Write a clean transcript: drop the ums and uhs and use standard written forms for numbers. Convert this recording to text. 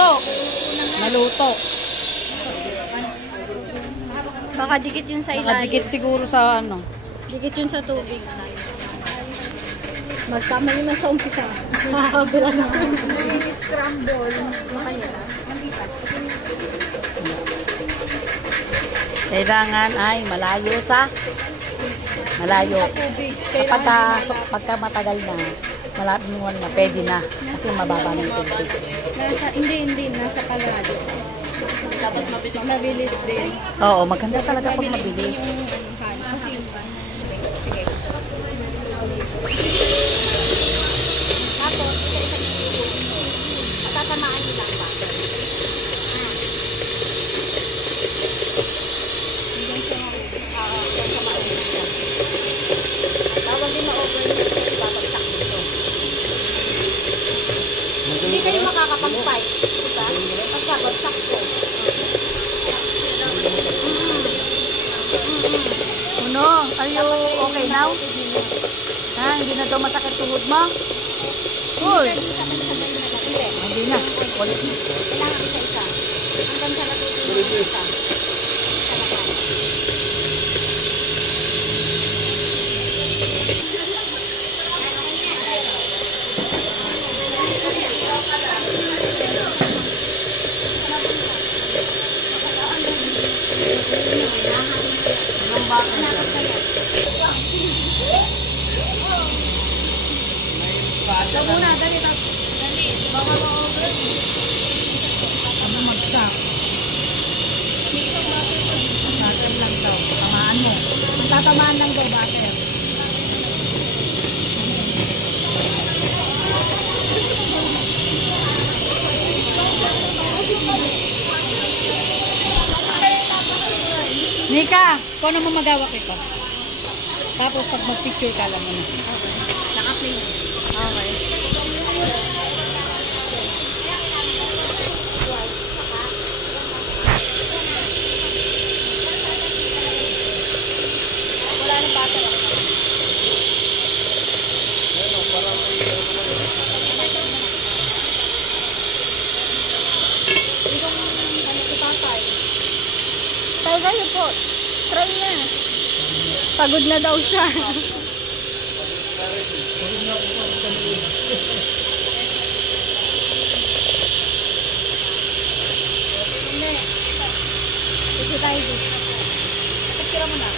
Naluto. Naluto. Baka dikit yun sa ilalim. Nakadikit siguro sa ano. Dikit yun sa tubig. Magtama naman sa umpisa. Makakabila na. Scramble. Makanila. Kailangan ay malayo sa malayo. Pagka matagal na, malapit mo na, pwede na. Kasi mababa ng tubig. Hindi. Nasa kalado. Dapat mabilis din. Oo, maganda talaga pag mabilis. Sige. Tapos, matatamaan nyo lang ba? Tawag din na over kasi babagsak dito. Hindi kayo makakapag-fight. Diba? Pagkabagsak ko. Uno, are you okay now? Ha, hindi na daw masakit tuhod mo? Uy! Hindi na. Kulit mo. Kailangan isa-isa. Hanggang sa natutunan isa. Ito muna, dali. Baka ma-over. Ano magsak? Butter lang daw. Tamaan mo. Tatamaan lang daw, butter. Nika, kung ano mo magawak ito. Tapos pag mag-picture ka lang mo na. Naka-play. Okay. Wala na butter. Tayo kayo po. Try niya. Pagod na daw siya. Sige tayo dito. Pagkira mo na.